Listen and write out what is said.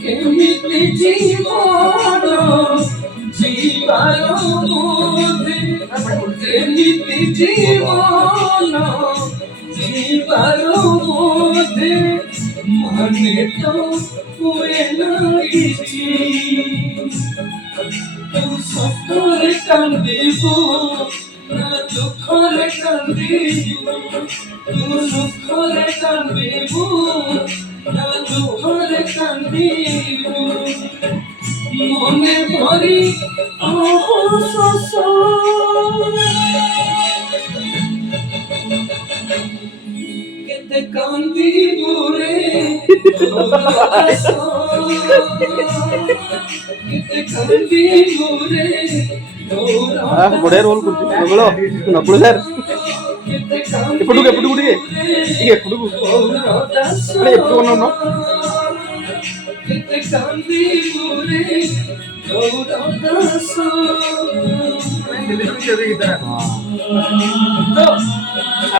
কেমিতে জীবন জীবার মধ্যে কেমিতে জীবন জীবার মধ্যে মানে তো পুরে না কিছু সফরে কান্দিব না দুঃখরে কান্দিব সুখরে কান্দিব না দুঃখরে কান্দিব মনে ভরি অবশোষ কেতে কান্দিব রে কেতে কান্দিব রে বড় रोल করতে বলো নপুর স্যার এপটুকে এপটুকে ঠিক এপটুকু আরে এপটুকু না কেতে কান্দিব রে গৌরদাস